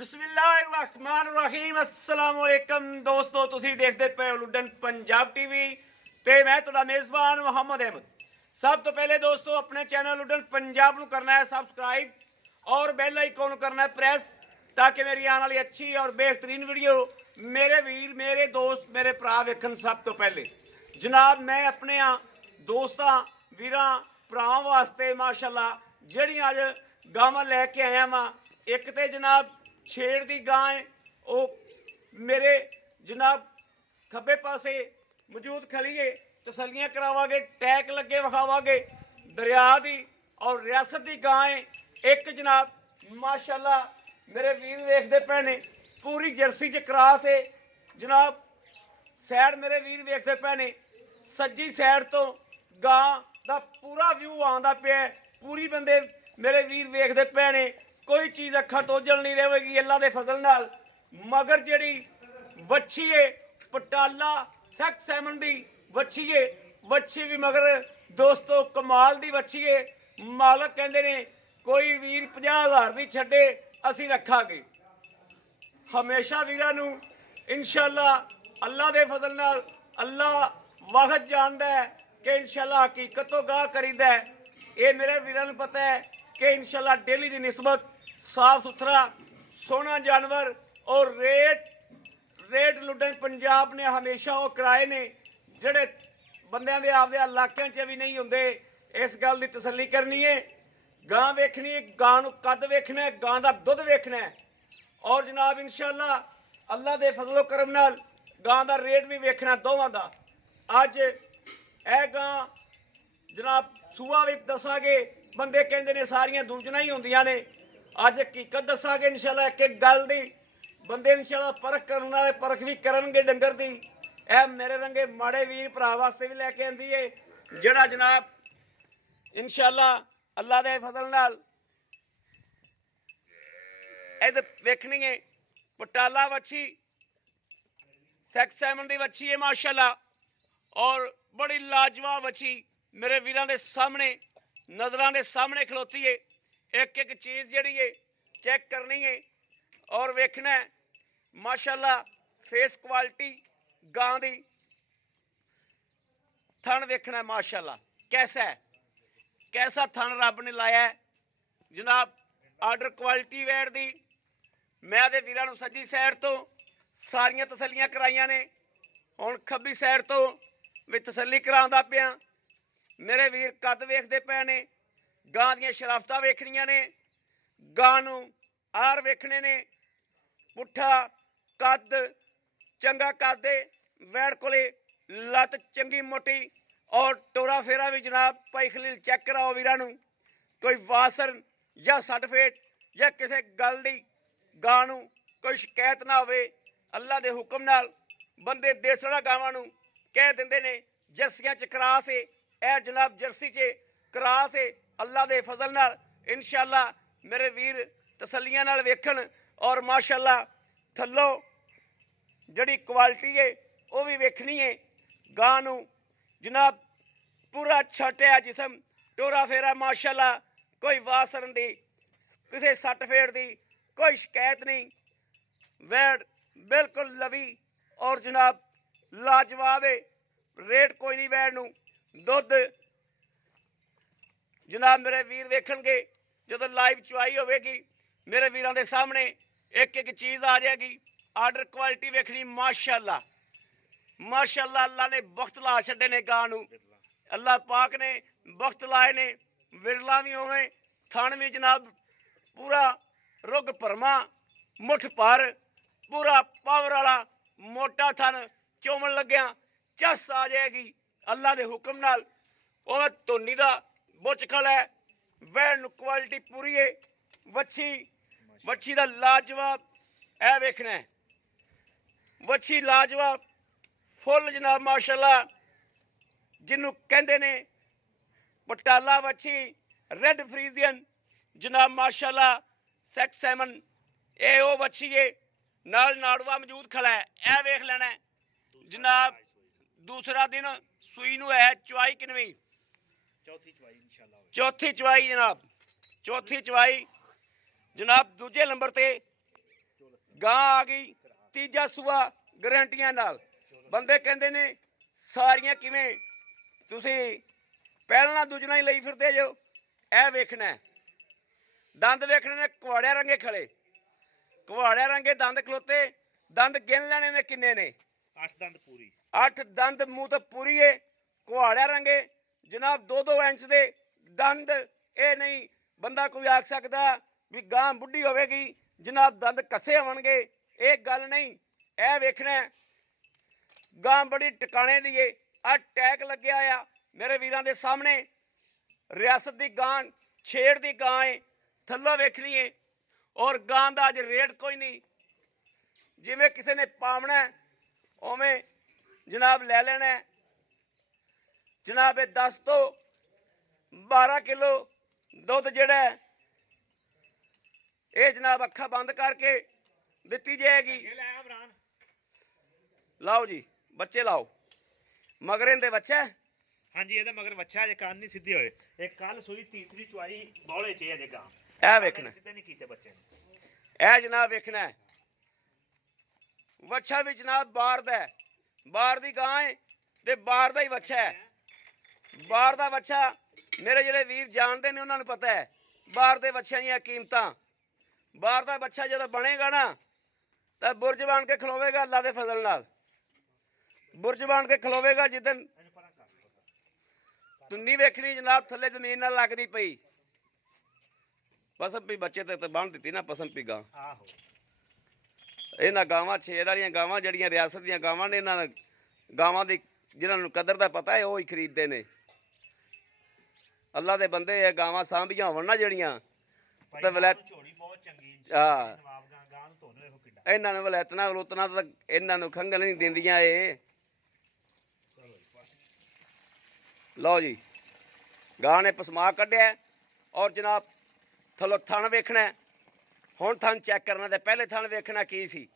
बिस्मिल्लाहिर्रहमानिर्रहीम अस्सलाम वालेकुम दोस्तों, तुसी देखते पे लुडन पंजाब टीवी ते मैं तुहाडा मेज़बान मुहम्मद अहमद। सब तो पहले दोस्तों अपने चैनल लुडन पंजाब को करना है सब्सक्राइब और बेल आइकॉन करना है प्रेस, ताकि मेरी आने वाली अच्छी और बेहतरीन वीडियो मेरे वीर मेरे दोस्त मेरे भरा वेखन। सब तो पहले जनाब मैं अपने दोस्तों वीरां भरावां वास्ते माशाअल्लाह जड़ियां अज गावां लैके आया वां। एक तो जनाब छेड़ की गां है, वो मेरे जनाब खब्बे पासे मौजूद खलीए तसलियां करावांगे, टैक लगे विखावांगे। दरिया की और रियासत की गां है। एक जनाब माशाअल्लाह मेरे वीर वेखते पे ने पूरी जर्सी च क्रॉस है जनाब। सैड मेरे वीर वेखते पे ने सज्जी सैड तो गां का पूरा व्यू आंदा पिया। पूरी बंदे मेरे वीर वेखते पे ने, कोई चीज़ अखा तो ओझल नहीं रहेगी अल्लाह के फजल नाल। मगर जी वच्छी है पटाला सैक सैमन की वच्छी है, वच्छी भी मगर दोस्तों कमाल की वच्छी है। मालक कहते ने कोई वीर 50,000 की छड्डे असी रखांगे। हमेशा वीरां नूं इंशाअल्लाह अल्लाह के फजल नाल अल्लाह वाहद जानदा है कि इंशाअल्लाह हकीकत तो गाह करीदा है। ये मेरे वीरां नूं पता है कि इंशाअल्लाह डेली की निस्बत साफ सुथरा सोहना जानवर और रेट लुडन पंजाब ने हमेशा वो कराए ने जेडे बंदियां दे आपदे इलाकों च भी नहीं होंदे। इस गल की तसल्ली करनी है। गां वेखनी है, गां नूं कद वेखना है, गां दा दुध वेखना है। और जनाब इंशाअल्लाह अल्लाह के फजलो करम नाल गां दा रेट भी वेखना दोवां दा। अज ए गां जनाब सूआ भी दसांगे। बंदे कहंदे ने सारियां दूंजना ही होंदियां ने, अज हकीकत दसांगे इंशाअल्लाह। एक एक गल दी बंदे इंशाअल्लाह परख करने वाले परख भी करनगे डंगर दी। ए मेरे रंगे माड़े वीर भरा वास्ते भी लैके आंदी है जेड़ा जनाब इंशाअल्लाह अल्लाह दे फजल नाल इधर वेखनी है। पटाला वच्छी सैक सैमन की वच्छी है माशाअल्लाह, और बड़ी लाजवाब वच्छी मेरे वीरां दे सामने नज़रां दे सामने खलोती है। एक एक चीज़ जी है चेक करनी है और वेखना है माशाअल्लाह। फेस क्वालिटी गां दी थन वेखना है माशाअल्लाह कैसा है, कैसा थन रब ने लाया है जनाब। आर्डर क्वालिटी वैर दी मैं दे वीरां नूं सज्जी सैड तो सारियां तसलियां कराइयां ने, हुण खब्बी सैड तो भी तसली करांदा पिया। मेरे वीर कद वेखते पे ने, गां दियां शराफतां वेखनियां ने, गां नूं आर वेखने ने, पुट्ठा कद चंगा कद वैड़ कोले लत चंगी मोटी और टोरा फेरा भी जनाब भाई खलील चेक कराओ वीरां नूं। कोई वासर या सट फेट या किसी गल की गां नूं कोई शिकायत ना होवे। अल्लाह दे हुक्म नाल बंदे देसड़ा गावां नूं कह दिंदे ने जर्सियां च क्रॉस है। ए जनाब जर्सी च क्रॉस है। अल्लाह दे फजल नाल इंशाअल्लाह मेरे वीर तसलियां नाल वेखण और माशाअल्लाह थल्लो जड़ी क्वालिटी है वो भी वेखनी है। गां नूं जनाब पूरा छाटिया जिसम टोरा फेरा माशाअल्लाह, कोई वासरन दी किसी सट फेड़ दी कोई शिकायत नहीं। वैड़ बिल्कुल लवी और जनाब लाजवाब है। रेट कोई नहीं वैड़ नूं। दुध जनाब मेरे वीर वेखणगे जो लाइव चुआई होगी मेरे वीरां दे सामने एक एक चीज़ आ जाएगी। आर्डर क्वालिटी वेखनी माशाअल्लाह माशाअल्लाह। अल्लाह ने बख्त ला छड्डे ने गां नूं, अल्लाह पाक ने बख्त लाए ने। विरला भी होवे थन भी जनाब पूरा रुग भरमा मुठ भर पूरा पावर वाला मोटा थन चोमन लग्या चस आ जाएगी अल्लाह के हुक्म नाल। और धोनी का बुच खल है, वैन क्वालिटी पूरी है। वच्छी वच्छी का लाजवाब है वेखना है, वच्छी लाजवाब फुल जनाब माशाअल्लाह जिन्हों कहते ने पटाला वच्छी रेड फ्रीजियन जनाब माशाअल्लाह सैक सैमन ए ओ वच्छी है। नाल नाड़वा मौजूद खला है। ए वेख लेना है जनाब दूसरा दिन सूई नूं है चुआई किनवी चौथी चुआई जनाब, चौथी चुआई जनाब। दूजे नंबर ते ਗਾਂ ਆ ਗਈ ਤੀਜਾ ਸੂਆ ਗਰੰਟੀਆਂ ਨਾਲ। ਬੰਦੇ ਕਹਿੰਦੇ ਨੇ ਸਾਰੀਆਂ ਕਿਵੇਂ ਤੁਸੀਂ ਪਹਿਲਾਂ ਦੂਜਣਾ ਹੀ ਲਈ ਫਿਰਦੇ ਜੋ। ਇਹ ਵੇਖਣਾ ਦੰਦ ਵੇਖਣੇ ਨੇ ਕੁਹਾੜਿਆ ਰੰਗੇ ਖੜੇ, ਕੁਹਾੜਿਆ ਰੰਗੇ ਦੰਦ ਖਲੋਤੇ। ਦੰਦ ਗਿਣ ਲੈਣੇ ਨੇ ਕਿੰਨੇ ਨੇ? 8 ਦੰਦ ਪੂਰੀ, 8 ਦੰਦ ਮੂੰਹ ਤੋਂ ਪੂਰੀ ਏ। ਕੁਹਾੜਿਆ ਰੰਗੇ ਜਨਾਬ 2-2 ਇੰਚ ਦੇ ਦੰਦ। ਇਹ ਨਹੀਂ ਬੰਦਾ ਕੋਈ ਆਖ ਸਕਦਾ ਵੀ ਗਾਂ ਬੁੱਢੀ ਹੋਵੇਗੀ ਜਨਾਬ ਦੰਦ ਕੱਸੇ ਹੋਣਗੇ, ਇਹ ਗੱਲ ਨਹੀਂ। ਇਹ ਵੇਖਣਾ ਗਾਂ ਬੜੀ ਟਿਕਾਣੇ ਦੀ ਏ। ਆ ਟੈਗ ਲੱਗਿਆ ਆ ਮੇਰੇ ਵੀਰਾਂ ਦੇ ਸਾਹਮਣੇ। ਰਿਆਸਤ ਦੀ ਗਾਂ, ਛੇੜ ਦੀ ਗਾਂ ਏ, ਥੱਲੋਂ ਵੇਖਣੀ ਏ। ਔਰ ਗਾਂ ਦਾ ਅੱਜ ਰੇਟ ਕੋਈ ਨਹੀਂ, ਜਿਵੇਂ ਕਿਸੇ ਨੇ ਪਾਵਣਾ ਉਵੇਂ ਜਨਾਬ ਲੈ ਲੈਣਾ ਜਨਾਬ। ਇਹ 10 ਤੋਂ 12 ਕਿਲੋ ਦੁੱਧ ਜਿਹੜਾ ਇਹ ਜਨਾਬ ਅੱਖਾਂ ਬੰਦ ਕਰਕੇ ਦਿੱਤੀ ਜਾਏਗੀ। ਲਾਓ ਜੀ ਬੱਚੇ ਲਾਓ। ਮਗਰ ਇਹਦੇ ਬੱਚਾ ਹਾਂਜੀ ਇਹਦਾ ਮਗਰ ਬੱਚਾ ਜੇ ਕੰਨ ਨਹੀਂ ਸਿੱਧੇ ਹੋਏ। ਇਹ ਕੱਲ ਸੂਈ ਤੀਸਰੀ ਚੁਆਈ ਬੌਲੇ ਚ ਅਜੇ ਗਾਂ। ਇਹ ਵੇਖਣਾ ਸਿੱਧੇ ਨਹੀਂ ਕੀਤੇ ਬੱਚੇ ਨੂੰ। ਇਹ ਜਨਾਬ ਵੇਖਣਾ ਵੱਛਾ ਵੀ ਜਨਾਬ ਬਾਹਰ ਦਾ, ਬਾਹਰ ਦੀ ਗਾਂ ਹੈ ਤੇ ਬਾਹਰ ਦਾ ਹੀ ਵੱਛਾ ਹੈ। ਬਾਹਰ ਦਾ ਵੱਛਾ ਮੇਰੇ ਜਿਹੜੇ ਵੀਰ ਜਾਣਦੇ ਨੇ ਉਹਨਾਂ ਨੂੰ ਪਤਾ ਹੈ ਬਾਹਰ ਦੇ ਵੱਛਿਆਂ ਦੀਆਂ ਕੀਮਤਾਂ। ਬਾਹਰ ਦਾ ਵੱਛਾ ਜਦੋਂ ਬਣੇਗਾ ਨਾ ਤਾਂ ਬੁਰਜ ਬਣ ਕੇ ਖਲੋਵੇਗਾ ਅੱਲਾ ਦੇ ਫਜ਼ਲ ਨਾਲ। ਬੁਰਜ ਬਣ ਕੇ ਖਲੋਵੇਗਾ ਜਿੱਦਨ ਤੁੰਨੀ ਵੇਖਣੀ ਜਨਾਬ ਥੱਲੇ ਜ਼ਮੀਨ ਨਾਲ ਲੱਗਦੀ ਪਈ। ਪਸਮ ਪੀ ਬੱਚੇ ਤੇ ਬੰਨ ਦਿੱਤੀ ਨਾ ਪਸਮ ਪੀ ਗਾਂ। ਆਹੋ ਇਹਨਾਂ ਗਾਵਾਂ ਛੇੜ ਵਾਲੀਆਂ ਗਾਵਾਂ ਜਿਹੜੀਆਂ ਰਿਆਸਤ ਦੀਆਂ ਗਾਵਾਂ ਨੇ, ਇਹਨਾਂ ਗਾਵਾਂ ਦੀ ਜਿਹਨਾਂ ਨੂੰ ਕਦਰ ਦਾ ਪਤਾ ਹੈ ਉਹ ਹੀ ਖਰੀਦਦੇ ਨੇ। ਅੱਲਾ ਦੇ ਬੰਦੇ ਇਹ ਗਾਵਾਂ ਸਾਂਭੀਆਂ ਹੋਣ ਨਾ ਜਿਹੜੀਆਂ ਤੇ ਵਲੈਤ ਝੋੜੀ ਬਹੁਤ ਚੰਗੀ। ਹਾਂ ਨਵਾਬ ਗਾਂ ਨੂੰ ਧੋਨੇ ਵੇਖੋ ਕਿੱਡਾ। ਇਹਨਾਂ ਨੂੰ ਵਲੈਤਨਾ ਵਲੂਤਨਾ ਤਾਂ ਇਹਨਾਂ ਨੂੰ ਖੰਗਲ ਨਹੀਂ ਦਿੰਦੀਆਂ ਇਹ। ਲਓ ਜੀ ਗਾਂ ਨੇ ਪਸਮਾ ਕੱਢਿਆ ਔਰ ਜਨਾਬ ਥੱਲੋਂ ਥਣ ਵੇਖਣਾ। ਹੁਣ ਥਣ ਚੈੱਕ ਕਰਨਾ ਤੇ ਪਹਿਲੇ ਥਣ ਵੇਖਣਾ ਕੀ ਸੀ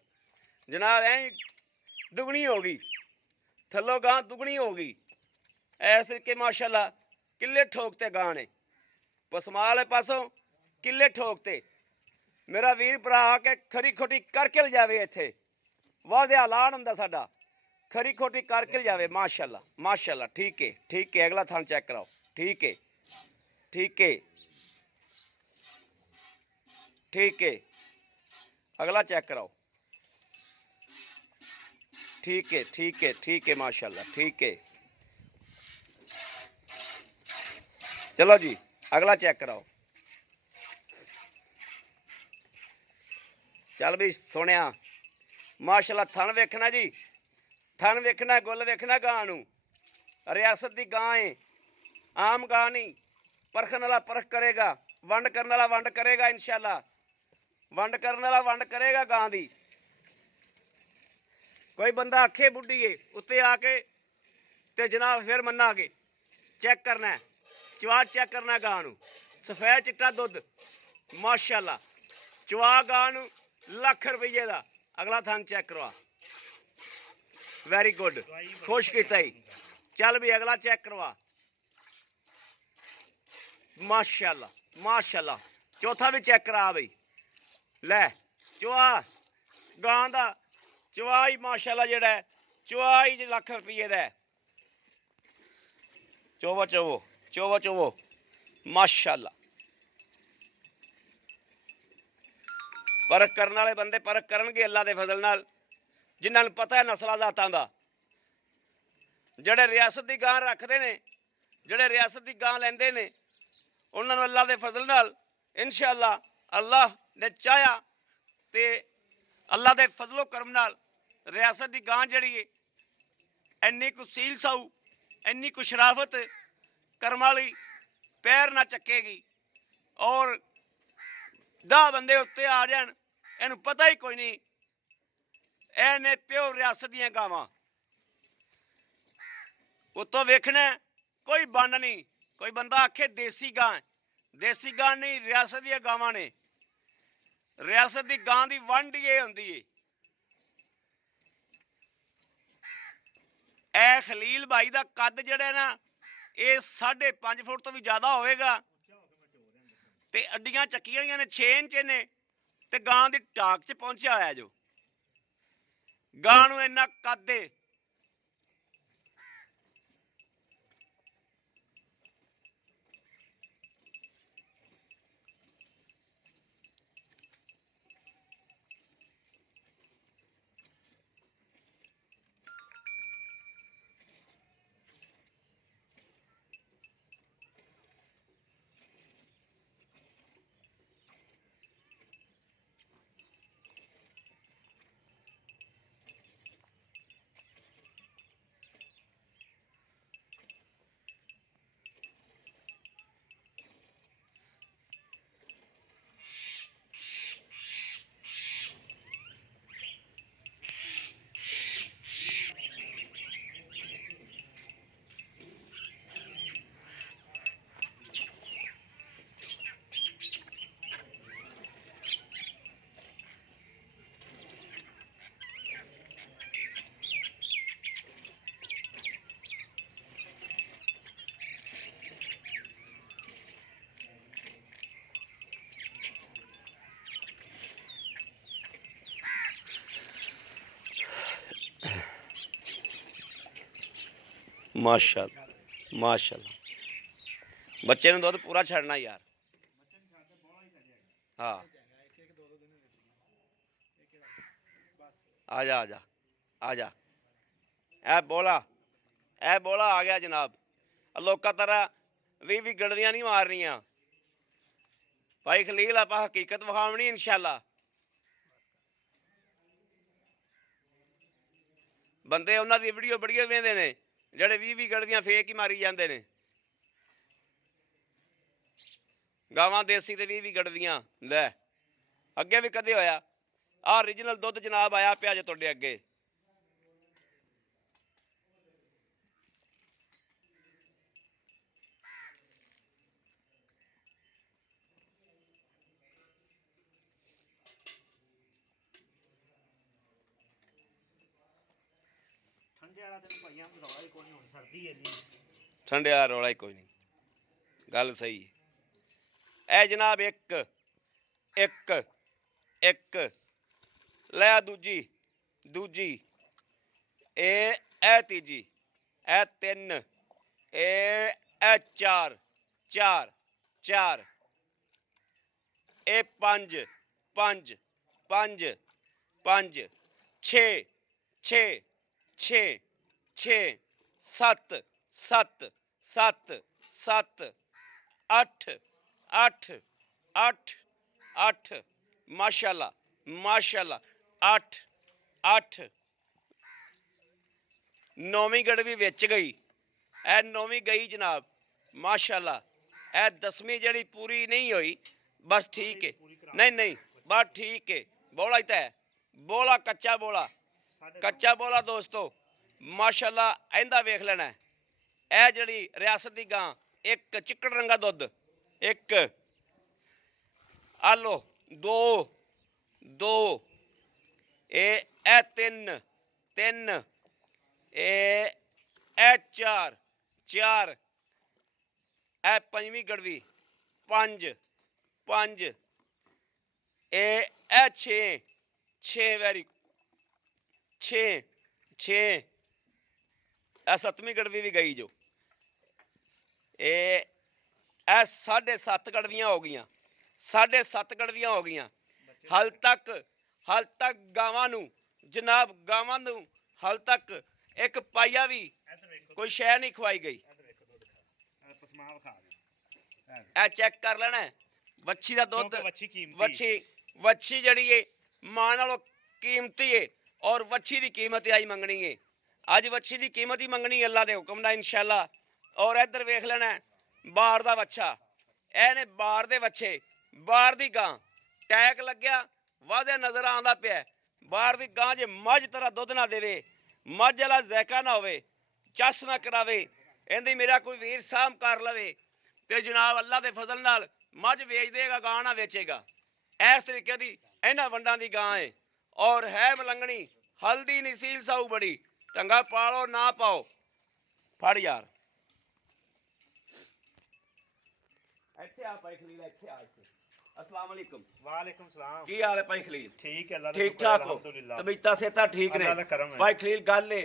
ਜਨਾਬ। ਐਂ ਦੁਗਣੀ ਹੋ ਗਈ ਥੱਲੋਂ ਗਾਂ, ਦੁਗਣੀ ਹੋ ਗਈ ਐਸ ਤਰੀਕੇ ਮਾਸ਼ਾਅੱਲਾ। ਕਿੱਲੇ ਠੋਕਤੇ ਗਾਂ ਨੇ ਪਸਮਾ ਵਾਲੇ ਪਾਸੋਂ, ਕਿੱਲੇ ਠੋਕਤੇ। ਮੇਰਾ ਵੀਰ ਭਰਾ ਆ ਕੇ ਖਰੀ ਖੋਟੀ ਕਰਕੇ ਲਿਜਾਵੇ ਇੱਥੇ। ਵਾਜ਼ਿਆ ਐਲਾਨ ਹੁੰਦਾ ਸਾਡਾ, ਖਰੀ ਖੋਟੀ ਕਰਕੇ ਲਿਜਾਵੇ। ਮਾਸ਼ਾਅੱਲਾ ਮਾਸ਼ਾਅੱਲਾ। ਠੀਕ ਹੈ ਠੀਕ ਹੈ। ਅਗਲਾ ਥਣ ਚੈੱਕ ਕਰਾਓ। ਠੀਕ ਹੈ ਠੀਕ ਹੈ ठीक है। अगला चेक कराओ। ठीक है ठीक है ठीक है माशाल्लाह। ठीक है चलो जी अगला चेक कराओ। चल भी सुनिया माशाल्लाह। थन वेखना जी, थन वेखना, गुल वेखना। गां नूं रियासत की गां है, आम गां नहीं। परखन वाला परख करेगा, वंड करने वाला वंड करेगा इंशाल्लाह। वंड करने वाला वंड करेगा गां दी। कोई बंदा आखे बुढ़ी है उत्ते आके ते जनाब फिर मन्नागे। चेक करना है चवा, चेक करना गां नूं। सफेद चिट्टा दुध माशाल्लाह। चवा गां नूं लाख रुपये का। अगला थान चेक करवा। वेरी गुड, खुश किया ही। चल भी अगला चेक करवा। माशाल्लाह माशाल्लाह। चौथा भी चेक करा बई। लै चुआ गां दा चुआ ही माशाल्लाह जेड़ा है चुआ ही लाख रुपये का है। चोवो चोवो चोवो चोवो माशाल्लाह। परख करने वाले बंदे परख करनगे अल्लाह दे फजल नाल, जिन्हां नूं पता है नस्लां जातां दा। जेड़े रियासत की गां रखते ने, जेड़े रियासत की गां लैंदे ने, उन्हां नूं अल्लाह दे फजल नाल इंशाअल्लाह अल्लाह ने चाहया ते अल्लाह दे फजलो करम नाल रियासत की गां जड़ी है इन्नी कुछ सील साऊ, इन्नी कुछ शराफत करम वाली पैर ना चकेगी। और 10 बंदे उत्ते आ जान इनू पता ही कोई नहीं ए ने प्यो रियासत दियां गावां। उत्तों वेखना कोई बन नहीं। कोई बंदा आखे देसी गां, देसी गां नहीं, रियासत दी गावां ने। रियासत की गां की वंड ये होंदी है। ए खलील भाई का कद जिहड़ा ना ये 5.5 फुट तो भी ज़्यादा होएगा ते अड्डियां चक्कियां ने 6 इंच ने ਤੇ ਗਾਂ ਦੀ ਟਾਕ 'ਚ ਪਹੁੰਚਿਆ ਹੋਇਆ ਜੋ। ਗਾਂ ਨੂੰ ਇੰਨਾ ਕੱਦ ਏ, ਮਾਸ਼ਾਅੱਲਾ ਮਾਸ਼ਾਅੱਲਾ। ਬੱਚੇ ਨੂੰ ਦੁੱਧ ਪੂਰਾ ਛੱਡਣਾ ਯਾਰ। ਹਾਂ ਆ ਜਾ ਆ ਜਾ ਆ ਜਾ। ਇਹ ਬੋਲਾ ਆ ਗਿਆ ਜਨਾਬ। ਲੋਕਾਂ ਤਰ੍ਹਾਂ ਵੀ ਗੜਦੀਆਂ ਨਹੀਂ ਮਾਰਨੀਆਂ ਭਾਈ ਖਲੀਲ, ਆਪਾਂ ਹਕੀਕਤ ਵਿਖਾਉਣੀ ਇਨਸ਼ਾਅੱਲਾ। ਬੰਦੇ ਉਹਨਾਂ ਦੀ ਵੀਡੀਓ ਬੜੀਆਂ ਵੇਖਦੇ ਨੇ ਜਿਹੜੇ 20 ਗੜਦੀਆਂ ਫੇਕ ਹੀ ਮਾਰੀ ਜਾਂਦੇ ਨੇ। ਗਾਵਾਂ ਦੇਸੀ ਤੇ 20 ਗੜਦੀਆਂ ਲੈ। ਅੱਗੇ ਵੀ ਕਦੇ ਹੋਇਆ? ਆਹ ਓਰੀਜਨਲ ਦੁੱਧ ਜਨਾਬ ਆਇਆ ਪਿਆ ਜੇ ਤੁਹਾਡੇ ਅੱਗੇ। ਠੰਡੇ ਵਾਲਾ ਤੈਨੂੰ ਭਾਈਆਂ ਰੌਲਾ ਹੀ ਕੋਈ ਨਹੀਂ, ਹੁਣ ਸਰਦੀ ਹੈ ਜੀ। ਠੰਡੇ ਵਾਲਾ ਰੌਲਾ ਹੀ ਕੋਈ ਨਹੀਂ, ਗੱਲ ਸਹੀ ਹੈ। ਇਹ ਜਨਾਬ ਇੱਕ ਲੈ ਦੂਜੀ ਇਹ ਤੀਜੀ, ਇਹ ਤਿੰਨ, ਇਹ ਚਾਰ, ਇਹ ਪੰਜ, ਛੇ, ਸੱਤ, ਅੱਠ, ਮਾਸ਼ਾਅੱਲਾ 8। ਨੌਵੀਂ ਗੜਵੀ ਵਿੱਚ ਗਈ, ਇਹ ਨੌਵੀਂ ਗਈ ਜਨਾਬ ਮਾਸ਼ਾਅੱਲਾ। ਇਹ 10ਵੀਂ ਜਿਹੜੀ ਪੂਰੀ ਨਹੀਂ ਹੋਈ, ਬਸ ਠੀਕ ਹੈ। ਨਹੀਂ ਬਸ ਠੀਕ ਹੈ। ਬੋਲਾ ਹੀ ਤਾਂ ਹੈ, ਬੋਲਾ ਕੱਚਾ ਬੋਲਾ ਦੋਸਤੋ ਮਾਸ਼ਾਅੱਲਾ। ਇਹਦਾ ਵੇਖ ਲੈਣਾ। ਇਹ ਜਿਹੜੀ ਰਿਆਸਤ ਦੀ ਗਾਂ, ਇੱਕ ਚਿੱਕੜ ਰੰਗਾ ਦੁੱਧ, ਇੱਕ ਆ ਲੋ, ਦੋ ਇਹ ਤਿੰਨ, ਇਹ ਚਾਰ, ਇਹ ਪੰਜਵੀਂ ਗੜਵੀ, ਪੰਜ, ਇਹ ਛੇ ਵੈਰੀ ਛੇ, ਇਹ ਸੱਤਵੀਂ ਗੜਵੀ ਵੀ ਗਈ ਜੋ। ਇਹ 7.5 ਗੜਵੀਆਂ ਹੋ ਗਈਆਂ, 7.5 ਗੜਵੀਆਂ ਹੋ ਗਈਆਂ। ਹਾਲ ਤੱਕ ਗਾਵਾਂ ਨੂੰ ਜਨਾਬ, ਹਾਲ ਤੱਕ ਇੱਕ ਪਾਈਆ ਵੀ ਕੋਈ ਸ਼ੈ ਨਹੀਂ ਖਵਾਈ ਗਈ। ਇਹ ਚੈੱਕ ਕਰ ਲੈਣਾ। ਵੱਛੀ ਦਾ ਦੁੱਧ, ਵੱਛੀ ਜਿਹੜੀ ਏ ਮਾਂ ਨਾਲੋਂ ਕੀਮਤੀ ਏ, ਔਰ ਵੱਛੀ ਦੀ ਕੀਮਤ ਆਈ ਮੰਗਣੀ ਏ। ਅੱਜ ਵੱਛੀ ਦੀ ਕੀਮਤ ਹੀ ਮੰਗਣੀ ਅੱਲਾ ਦੇ ਹੁਕਮ ਨਾਲ ਇਨਸ਼ਾਅੱਲਾ। ਔਰ ਇੱਧਰ ਵੇਖ ਲੈਣਾ ਬਾਰ ਦਾ ਵੱਛਾ, ਇਹ ਨੇ ਬਾਰ ਦੇ ਵੱਛੇ, ਬਾਹਰ ਦੀ ਗਾਂ। ਟੈਕ ਲੱਗਿਆ ਵਾਧੇ ਨਜ਼ਰ ਆਉਂਦਾ ਪਿਆ। ਬਾਹਰ ਦੀ ਗਾਂ ਜੇ ਮੱਝ ਤਰ੍ਹਾਂ ਦੁੱਧ ਨਾ ਦੇਵੇ, ਮੱਝ ਵਾਲਾ ਜ਼ੈਕਾ ਨਾ ਹੋਵੇ, ਚੱਸ ਨਾ ਕਰਾਵੇ, ਇਹਦੀ ਮੇਰਾ ਕੋਈ ਵੀਰ ਸਾਂਭ ਕਰ ਲਵੇ ਤੇ ਜਨਾਬ ਅੱਲਾ ਦੇ ਫਜ਼ਲ ਨਾਲ ਮੱਝ ਵੇਚ ਦੇਗਾ, ਗਾਂ ਨਾ ਵੇਚੇਗਾ। ਇਸ ਤਰੀਕੇ ਦੀ ਇਹਨਾਂ ਵੰਡਾਂ ਦੀ ਗਾਂ ਹੈ। ਔਰ ਹੈ ਮਲੰਗਣੀ, ਹਲਦੀ ਨਹੀਂ ਸੀਲ ਸਾਊ ਬੜੀ। ਚੰਗਾ ਪਾਲੋ ਨਾ ਪਾਓ। ਫੜ ਯਾਰ ਇੱਥੇ ਆ ਭਾਈ ਖਲੀਲਾ, ਇੱਥੇ ਆ। अस्सलाम वालेकुम। वालेकुम सलाम। की हाल है भाई खलील? ठीक है, अल्लाह दा ठीक शुक्र है, ठाक हो? अल्हम्दुलिल्लाह। तबीयतां सेहतां ठीक ने? अल्लाह दा करम है। भाई खलील गल है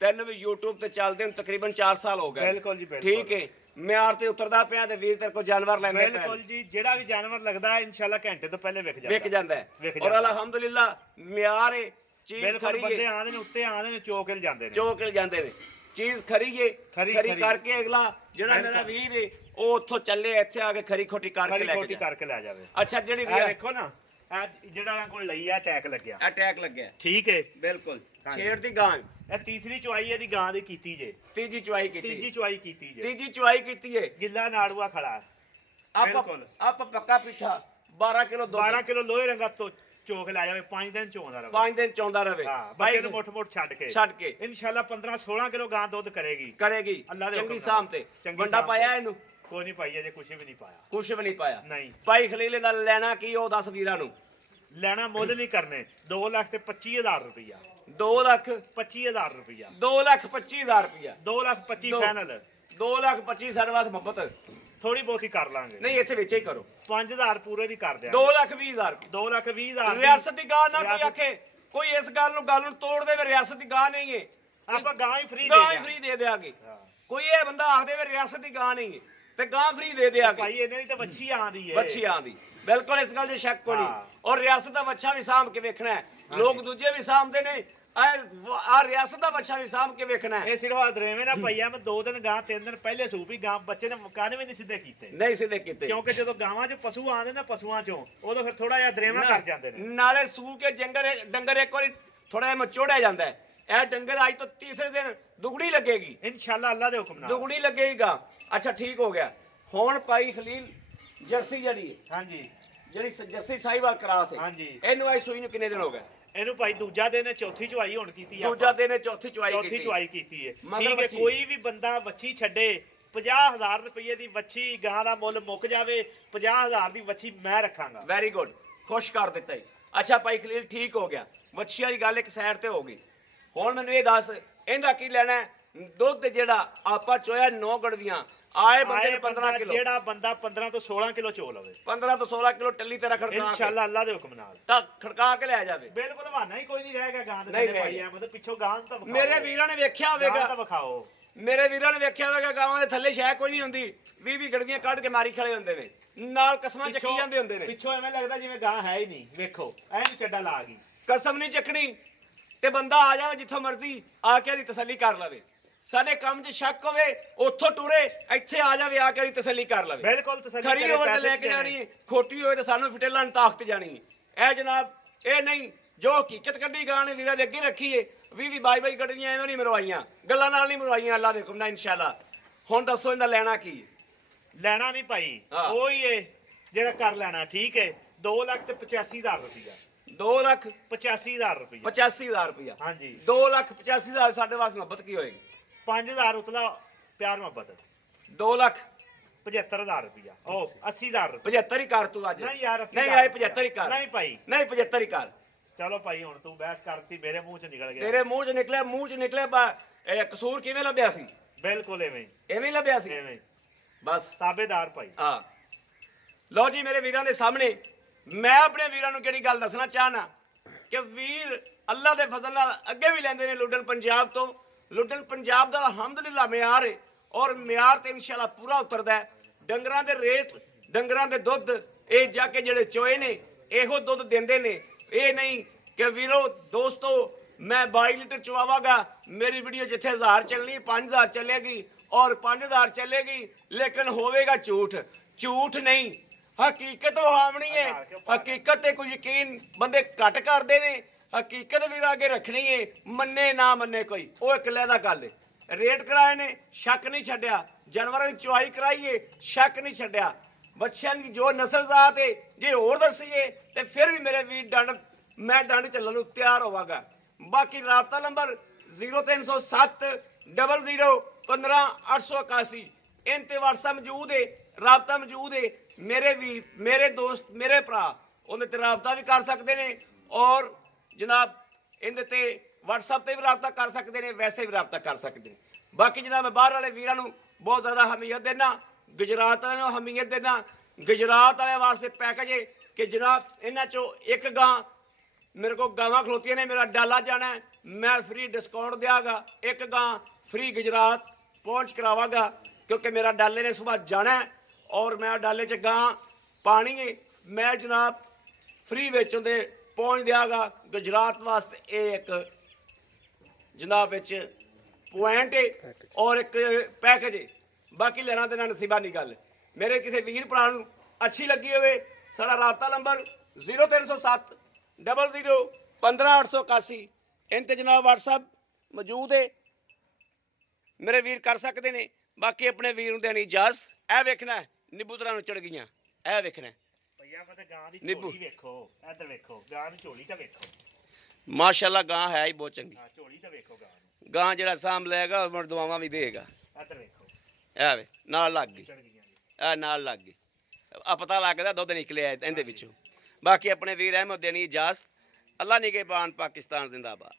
ਤੈਨੂੰ ਵੀ YouTube ਤੇ ਚੱਲਦੇ ਨੂੰ ਤਕਰੀਬਨ 4 ਸਾਲ ਹੋ ਗਏ। ਬਿਲਕੁਲ ਜੀ, ਬਿਲਕੁਲ। ਠੀਕ ਹੈ, ਮਿਆਰ ਤੇ ਉਤਰਦਾ ਪਿਆ ਤੇ ਵੀਰ ਤੇਰੇ ਕੋਲ ਜਾਨਵਰ ਲੈਂਦੇ ਪਏ ਬਿਲਕੁਲ ਜੀ, ਜਿਹੜਾ ਵੀ ਜਾਨਵਰ ਲੱਗਦਾ ਇਨਸ਼ਾਅੱਲਾ ਘੰਟੇ ਤੋਂ ਪਹਿਲੇ ਵਿਕ ਜਾਂਦਾ। ਵਿਕ ਜਾਂਦਾ ਹੈ ਵਿਕ ਔਰ ਜਾਂਦਾ। ਅਲਹਮਦੁਲਿਲਾ ਮਿਆਰ ਹੈ, ਚੀਜ਼ ਬਿਲਕੁਲ, ਖਰੀ ਬੰਦੇ ਹੈ, ਆਂਦੇ ਨੇ ਉੱਤੇ ਆਂਦੇ ਨੇ ਚੋਕ ਕੇ ਜਾਂਦੇ ਨੇ। ਚੋਕ ਕੇ ਜਾਂਦੇ ਨੇ, ਚੀਜ਼ ਖਰੀ ਹੈ, ਖਰੀ ਕਰਕੇ ਅਗਲਾ ਜਿਹੜਾ ਮੇਰਾ ਵੀਰ ਹੈ ਉਹ ਉੱਥੋਂ ਚੱਲੇ ਇੱਥੇ ਆ ਕੇ ਖਰੀ ਖੋਟੀ ਕਰਕੇ ਖਰੀ ਲੈ ਖੋਟੀ ਕੇ ਜਾ। ਕਰਕੇ ਲੈ ਜਾਵੇ। ਅੱਛਾ, ਜਿਹੜੀ ਇਹ ਵੀਰ ਦੇਖੋ ਨਾ, ਇਹ ਜਿਹੜਾ ਇਹਨਾਂ ਕੋਲ ਲਈ ਆ ਅਟੈਕ ਲੱਗਿਆ। ਅਟੈਕ ਲੱਗਿਆ, ਠੀਕ ਹੈ, ਬਿਲਕੁਲ ਹਾਂਜੀ। ਛੇੜ ਦੀ ਗਾਂ, ਇਹ ਤੀਸਰੀ ਚੁਆਈ ਇਹਦੀ ਗਾਂ ਦੀ ਕੀਤੀ ਜੇ। ਤੀਜੀ ਚੁਆਈ ਕੀਤੀ, ਤੀਜੀ ਚੁਆਈ ਕੀਤੀ ਜੇ। ਤੀਜੀ ਚੁਆਈ ਕੀਤੀ ਹੈ। ਗਿੱਲਾ ਨਾੜੂਆ ਖੜਾ। ਬਿਲਕੁਲ। ਆਪ ਪੱਕਾ ਪਿੱਠਾ 12 ਕਿਲੋ 12 ਕਿਲੋ ਲੋਹੇ ਰੰਗਾ ਤੋਂ ਚੋਕ ਲੈ ਜਾਵੇ, 5 ਦਿਨ ਚੋਂਦਾ ਰਹੇ। 5 ਦਿਨ ਚੌਂਦਾ ਰਵੇ। ਹਾਂ, ਬੱਚੇ ਨੂੰ ਮੁੱਠ ਛੱਡ ਕੇ ਇਨਸ਼ਾਅੱਲਾ 15-16 ਕਿਲੋ ਗਾਂ ਦੁੱਧ ਕਰੇਗੀ। ਅੱਲਾ ਦੇ ਚੰਗੀ ਸਾਮ ਤੇ ਚੰਗੀ ਵੰਡਾ ਸਾਂਭ ਪਾਇਆ ਤੇ। ਇਹਨੂੰ? ਕੋਈ ਨਹੀਂ ਪਾਈ, ਅਜੇ ਕੁਛ ਵੀ ਨਹੀਂ ਪਾਇਆ। ਕੁਛ ਵੀ ਨਹੀਂ ਪਾਇਆ। ਨਹੀਂ। ਭਾਈ ਖਲੀਲ ਦਾ ਲੈਣਾ ਕੀ ਉਹ ਦੱਸ ਵੀਰਾਂ ਨੂੰ। ਲੈਣਾ ਮੁੱਲ ਨਹੀਂ ਕਰਨੇ। 2 ਲੱਖ ਤੇ 25,000 ਰੁਪਇਆ। 2 ਲੱਖ 25,000 ਰੁਪਇਆ। 2,25,000 ਰੁਪਇਆ। 2 ਲੱਖ 25 ਫਾਈਨਲ। 2,25,000 ਸਾਡੇ ਵਾਸਤੇ ਮੁਹੱਬਤ ਥੋੜੀ ਬਹੁਤੀ ਕਰ ਲਾਂਗੇ। ਨਹੀਂ, ਇੱਥੇ ਵਿੱਚ ਹੀ ਕਰੋ। 5,000 ਪੂਰੇ ਦੀ ਕਰ ਦਿਆਂ। 2,20,000 ਰੁਪਇਆ। 2,20,000 ਰਿਆਸਤ ਦੀ ਗਾਂ ਨਾ ਕੋਈ ਆਖੇ, ਕੋਈ ਇਸ ਗੱਲ ਨੂੰ ਤੋੜ ਦੇਵੇ ਰਿਆਸਤ ਦੀ ਗਾਂ ਨਹੀਂ ਹੈ, ਆਪਾਂ ਗਾਂ ਹੀ ਫ੍ਰੀ ਗਾਂ ਹੀ ਦੇ ਫ੍ਰੀ ਦੇ ਦਿਆਂਗੇ। ਹਾਂ। ਕੋਈ ਇਹ ਬੰਦਾ ਆਖ ਦੇਵੇ ਰਿਆਸਤ ਦੀ ਗਾਂ ਨਹੀਂ ਹੈ ਤੇ ਗਾਂ ਫ੍ਰੀ ਦੇ ਦਿਆਂਗੇ। ਭਾਈ ਇਹਨਾਂ ਦੀ ਤਾਂ ਵੱਛੀ ਆਂਦੀ ਏ। ਵੱਛੀ ਆਂਦੀ, ਬਿਲਕੁਲ ਇਸ ਗੱਲ 'ਚ ਸ਼ੱਕ ਕੋਈ ਨਹੀਂ। ਹਾਂ। ਔਰ ਰਿਆਸਤ ਦਾ ਬੱਚਾ ਵੀ ਸਾਂਭ ਕੇ ਵੇਖਣਾ ਹੈ। ਲੋਕ ਦੂਜੇ ਵੀ ਸਾਂਭਦੇ ਨੇ, ਆ ਰਿਆਸਤ ਦਾ ਬੱਚਾ ਵੀ ਸਾਂਭ ਕੇ ਵੇਖਣਾ ਹੈ। ਇਹ ਸਿਰਫ ਦਰੇਵੇਂ ਨਾ ਪਈਆ। ਮੈਂ 2 ਦਿਨ ਗਾਂ 3 ਦਿਨ ਪਹਿਲੇ ਸੂਪੀ ਗਾਂ ਬੱਚੇ ਨੇ ਕੰਨ ਵੀ ਨਹੀਂ ਸਿੱਧੇ ਕੀਤੇ। ਨਹੀਂ ਸਿੱਧੇ ਕੀਤੇ, ਕਿਉਂਕਿ ਜਦੋਂ ਗਾਵਾਂ 'ਚ ਪਸ਼ੂ ਆਉਂਦੇ ਨਾ, ਪਸ਼ੂਆਂ 'ਚੋਂ ਉਦੋਂ ਫਿਰ ਥੋੜਾ ਜਿਹਾ ਦਰੇਵਾਂ ਕਰ ਜਾਂਦੇ ਨੇ। ਨਾਲੇ ਸੂ ਕੇ ਡੰਗਰ ਇੱਕ ਵਾਰੀ ਥੋੜਾ ਜਿਹਾ ਮਚੋੜਿਆ ਜਾਂਦਾ ਹੈ। ਇਹ ਡੰਗਰ ਅੱਜ ਤੋਂ ਤੀਸਰੇ ਦਿਨ ਦੁਗਣੀ ਲੱਗੇਗੀ ਇਨਸ਼ਾਅੱਲਾ ਅੱਲਾ ਦੇ ਹੁਕਮ ਨਾਲ ਦੁਗਣੀ ਲੱਗੇਗਾ। ਅੱਛਾ, ਠੀਕ ਹੋ ਗਿਆ। ਹੁਣ ਭਾਈ ਖਲੀਲ ਜਰਸੀ ਜਿਹੜੀ ਹੈ, ਹਾਂਜੀ, ਜਿਹੜੀ ਜਰਸੀ ਸਾਹੀਵਾਲ ਕਰਾਸ ਹੈ, ਹਾਂਜੀ, ਇਹਨੂੰ ਆਈ ਸੂਈ ਨੂੰ ਕਿੰਨੇ ਦਿਨ ਹੋ ਗਏ? ਇਹਨੂੰ ਭਾਈ ਦੂਜਾ ਦਿਨ ਚੌਥੀ ਚੁਆਈ ਹੁਣ ਕੀਤੀ ਆ। ਦੂਜਾ ਦਿਨ ਚੌਥੀ ਚੁਆਈ ਚੌਥੀ ਚੁਆਈ ਕੀਤੀ ਹੈ। ਮਗਰ ਠੀਕ ਹੈ, ਵੱਛੀ। ਕੋਈ ਵੀ ਬੰਦਾ ਵੱਛੀ ਛੱਡੇ 50,000 ਰੁਪਏ ਦੀ ਵੱਛੀ ਗਾਂ ਦਾ ਮੁੱਲ ਮੁੱਕ ਜਾਵੇ, 50,000 ਦੀ ਵੱਛੀ ਮੈਂ ਰੱਖਾਂਗਾ। ਵੈਰੀ ਗੁੱਡ, ਖੁਸ਼ ਕਰ ਦਿੱਤਾ ਜੀ। ਅੱਛਾ ਭਾਈ ਖਲੀਲ, ਠੀਕ ਹੋ ਗਿਆ। ਵੱਛੀ ਵਾਲੀ ਗੱਲ ਇੱਕ ਸਾਈਡ ਤੇ ਹੋ ਗਈ। ਹੁਣ ਮੈਨੂੰ ਇਹ ਦੱਸ, ਇਹਦਾ ਕੀ ਲੈਣਾ ਹੈ? ਦੁੱਧ ਜਿਹੜਾ ਆਪਾਂ ਚੋਇਆ 9 ਗੜਵੀਆਂ ਆਏ ਬੰਦੇ ਨੇ 15 ਕਿਲੋ। ਜਿਹੜਾ ਬੰਦਾ 15 ਤੋਂ 16 ਕਿਲੋ ਚੋ ਲਵੇ, 15 ਤੋਂ 16 ਕਿਲੋ ਟੱਲੀ ਤੇਰਾ ਖੜਕਾ ਇਨਸ਼ਾਅੱਲਾ ਅੱਲਾ ਦੇ ਹੁਕਮ ਨਾਲ ਤਾਂ ਖੜਕਾ ਕੇ ਲੈ ਜਾਵੇ। ਬਿਲਕੁਲ ਬਹਾਨਾ ਹੀ ਕੋਈ ਨਹੀਂ ਰਹਿ ਗਿਆ ਗਾਂ ਦੇ ਨਹੀਂ ਥੱਲੇ ਰਹਿ ਪਾਈ ਆ। ਮਤਲਬ ਪਿੱਛੋਂ ਗਾਂ ਤਾਂ ਵਿਖਾਓ। ਮੇਰੇ ਵੀਰਾਂ ਨੇ ਵੇਖਿਆ ਗਾਂ ਹੋਵੇਗਾ, ਤਾਂ ਵਿਖਾਓ। ਮੇਰੇ ਵੀਰਾਂ ਨੇ ਵੇਖਿਆ ਹੋਵੇਗਾ ਗਾਵਾਂ ਦੇ ਥੱਲੇ ਸ਼ੈ ਕੋਈ ਨਹੀਂ ਹੁੰਦੀ। 20 ਗੜਵੀਆਂ ਕੱਢ ਕੇ ਮਾਰੀ ਖੜੇ ਹੁੰਦੇ ਨੇ, ਨਾਲ ਕਸਮਾਂ ਚੱਕੀ ਜਾਂਦੇ ਹੁੰਦੇ ਨੇ। ਪਿੱਛੋਂ ਐਵੇਂ ਲੱਗਦਾ ਜਿਵੇਂ ਗਾਂ ਹੈ ਹੀ ਨਹੀਂ। ਵੇਖੋ ਐਨ ਚੱਡਾ ਲਾ ਗਈ। ਕਸਮ ਨਹੀਂ ਚੱਕਣੀ ਤੇ ਬੰਦਾ ਆ ਜਾਵੇ ਜਿੱਥੋਂ ਮਰਜ਼ੀ ਆ ਕੇ ਇਹਦੀ ਤਸੱਲੀ ਕਰ ਲਵੇ। ਸਾਡੇ ਕੰਮ 'ਚ ਸ਼ੱਕ ਹੋਵੇ, ਉੱਥੋਂ ਟੁਰੇ ਇੱਥੇ ਆ ਜਾਵੇ, ਆ ਕੇ ਇਹਦੀ ਤਸੱਲੀ ਕਰ ਲਵੇ। ਬਿਲਕੁਲ ਤਸੱਲੀ ਖਰੀ ਕਰੇ, ਹੋਵੇ ਤੇ ਪੈਸੇ ਲੈ ਕੇ ਦੇਣੇ। ਜਾਣੀ, ਖੋਟੀ ਹੋਵੇ ਤੇ ਸਾਨੂੰ ਫਿਟੇਲਾਂ ਤਾਕਤ ਜਾਣੀ। ਇਹ ਜਨਾਬ ਇਹ ਨਹੀਂ, ਜੋ ਹਕੀਕਤ ਕੱਢੀ ਗਾਂ ਨੇ ਵੀਰਾਂ ਦੇ ਅੱਗੇ ਰੱਖੀ ਏ। 20 22 ਗੱਡੀਆਂ ਐਵੇਂ ਨਹੀਂ ਮਰਵਾਈਆਂ, ਗੱਲਾਂ ਨਾਲ ਨਹੀਂ ਮਰਵਾਈਆਂ, ਅੱਲਾ ਦੇ ਹੁਕਮ ਨਾਲ ਇਨਸ਼ਾਅੱਲਾ। ਹੁਣ ਦੱਸੋ ਇਹਦਾ ਲੈਣਾ ਕੀ ਹੈ? ਲੈਣਾ ਨਹੀਂ ਭਾਈ, ਹਾਂ। ਉਹੀ ਏ ਜਿਹੜਾ ਕਰ ਲੈਣਾ। ਠੀਕ ਹੈ, 2,85,000 ਰੁਪਇਆ। 2,85,000 ਰੁਪਇਆ। 85,000 ਰੁਪਇਆ। ਹਾਂਜੀ, 2,85,000 ਸਾਡੇ ਵਾਸਤੇ ਮੁਹੱਬਤ ਕੀ ਹੋਏਗੀ? 5,000 ਉਤਲਾ ਪਿਆਰ ਮੁਹੱਬਤ। 2,75,000 ਰੁਪਇਆ। ਉਹ 80,000 ਰੁਪਇਆ। 75 ਹੀ ਕਰ ਤੂੰ ਅੱਜ। ਨਹੀਂ ਯਾਰ, 80,000 ਨਹੀਂ ਆਏ 75 ਹੀ ਕਰ। ਨਹੀਂ ਭਾਈ, ਨਹੀਂ 75 ਹੀ ਕਰ। ਚਲੋ ਭਾਈ, ਹੁਣ ਤੂੰ ਬਹਿਸ ਕਰਤੀ, ਮੇਰੇ ਮੂੰਹ ਚ ਨਿਕਲ ਗਿਆ। ਤੇਰੇ ਮੂੰਹ 'ਚ ਨਿਕਲਿਆ ਇਹ ਕਸੂਰ ਕਿਵੇਂ ਲੱਭਿਆ ਸੀ? ਬਿਲਕੁਲ ਐਵੇਂ ਐਵੇਂ ਹੀ ਲੱਭਿਆ ਸੀ ਐਵੇਂ। ਬਸ। ਤਾਬੇਦਾਰ ਭਾਈ। ਹਾਂ, ਲਓ ਜੀ ਮੇਰੇ ਵੀਰਾਂ ਦੇ ਸਾਹਮਣੇ ਮੈਂ ਆਪਣੇ ਵੀਰਾਂ ਨੂੰ ਕਿਹੜੀ ਗੱਲ ਦੱਸਣਾ ਚਾਹਨਾ ਕਿ ਵੀਰ ਅੱਲਾ ਦੇ ਫਜ਼ਲ ਨਾਲ ਅੱਗੇ ਵੀ ਲੈਂਦੇ ਨੇ ਲੁੱਡਨ ਪੰਜਾਬ ਤੋਂ। ਲੁੱਡਨ ਪੰਜਾਬ ਦਾ ਅਲਹਮਦੁਲਿਲਾ ਮਿਆਰ ਹੈ ਔਰ ਮਿਆਰ ਤੇ ਇਨਸ਼ਾਅੱਲਾ ਪੂਰਾ ਉਤਰਦਾ ਹੈ। ਡੰਗਰਾਂ ਦੇ ਰੇਟ, ਡੰਗਰਾਂ ਦੇ ਦੁੱਧ, ਇਹ ਜਾ ਕੇ ਜਿਹੜੇ ਚੋਏ ਨੇ ਇਹੋ ਦੁੱਧ ਦਿੰਦੇ ਨੇ। ਇਹ ਨਹੀਂ ਕਿ ਵੀਰੋ ਦੋਸਤੋ ਮੈਂ 22 ਲੀਟਰ ਚਵਾਵਾਂਗਾ, ਮੇਰੀ ਵੀਡੀਓ ਜਿੱਥੇ 1000 ਚੱਲਣੀ 5000 ਚੱਲੇਗੀ ਔਰ 5000 ਚੱਲੇਗੀ, ਲੇਕਿਨ ਹੋਵੇਗਾ ਝੂਠ। ਝੂਠ ਨਹੀਂ, ਹਕੀਕਤ ਹਾਵਣੀ ਹੈ। ਹਕੀਕਤ ਤੇ ਕੋਈ ਯਕੀਨ ਬੰਦੇ ਘੱਟ ਕਰਦੇ ਨੇ। ਹਕੀਕਤ ਵੀਰ ਅੱਗੇ ਰੱਖਣੀ ਹੈ, ਮੰਨੇ ਨਾ ਮੰਨੇ ਕੋਈ, ਉਹ ਇੱਕ ਲੈਦਾ ਗੱਲ ਹੈ। ਰੇਟ ਕਰਾਏ ਨੇ, ਸ਼ੱਕ ਨਹੀਂ ਛੱਡਿਆ। ਜਾਨਵਰਾਂ ਦੀ ਚੁਆਈ ਕਰਾਈਏ, ਸ਼ੱਕ ਨਹੀਂ ਛੱਡਿਆ। ਬੱਚਿਆਂ ਦੀ ਜੋ ਨਸਲ ਜ਼ਾਤ ਹੈ ਜੇ ਹੋਰ ਦੱਸੀਏ ਤੇ ਫਿਰ ਵੀ ਮੇਰੇ ਵੀਰ ਮੈਂ ਡੰਡ ਚੱਲਣ ਨੂੰ ਤਿਆਰ ਹੋਵਾਂਗਾ। ਬਾਕੀ ਰਾਬਤਾ ਨੰਬਰ 0307 00 15 881 इन ते WhatsApp मौजूद है, राबता मौजूद है। मेरे भी मेरे दोस्त मेरे भरा उन्हें ते राबता भी कर सकते हैं और जनाब इन्हें ते WhatsApp ते भी राबता कर सकते हैं, वैसे भी राबता कर सकते हैं। बाकी जनाब मैं बाहर वाले वीरां नूं बहुत ज़्यादा हमीयत देना, गुजरात वालों नूं हमीयत देना गुजरात वाले वास्ते पैकेज है कि जनाब इन्हां चो एक गां मेरे को गावां खलोतियां ने, मेरा डाला जाना है, मैं फ्री डिस्काउंट देंगा, एक गां फ्री गुजरात पहुंच करावागा क्योंकि मेरा डाले ने सुबह जाना है और मैं डाले च गां पानी है, मैं जनाब फ्री विच उहदे पहुंच देंगा गुजरात वास्ते। ये एक जनाब विच पॉइंट है और एक पैकेज है। बाकी लेना देना नसीबा नहीं गल। मेरे किसी वीर भरा नूं अच्छी लगी होवे साडा राबता नंबर 0307 00 15 881 इन ते जनाब WhatsApp मौजूद है, मेरे वीर कर सकते हैं। बाकी अपने वीर नूं देनी इजाजत। ए वेखना है निबूतरा नूं चढ़ गईयां, ए वेखना है ਭਈਆ ਮੈਂ ਤੇ ਗਾਂ ਦੀ ਨਿੱਬੂ। ਝੋਲੀ ਵੇਖੋ, ਇੱਧਰ ਵੇਖੋ ਗਾਂ ਦੀ ਝੋਲੀ ਤਾਂ ਵੇਖੋ। माशाल्लाह गां है ही बहुत चंगी। ਹਾਂ ਝੋਲੀ ਤਾਂ ਵੇਖੋ ਗਾਂ ਦੀ, गां जिहड़ा साम लेगा मुड़ दुआवां भी देगा। ਇੱਧਰ ਵੇਖੋ ए वे नाल लग गई, ਚੜ ਗਈਆਂ ਜੀ। ए नाल लग गई, आ पता लगदा दुध निकलिया इहदे विचों। बाकी अपने वीर अहमद देनी इजाजत। अल्लाह निगहबान, पाकिस्तान जिंदाबाद।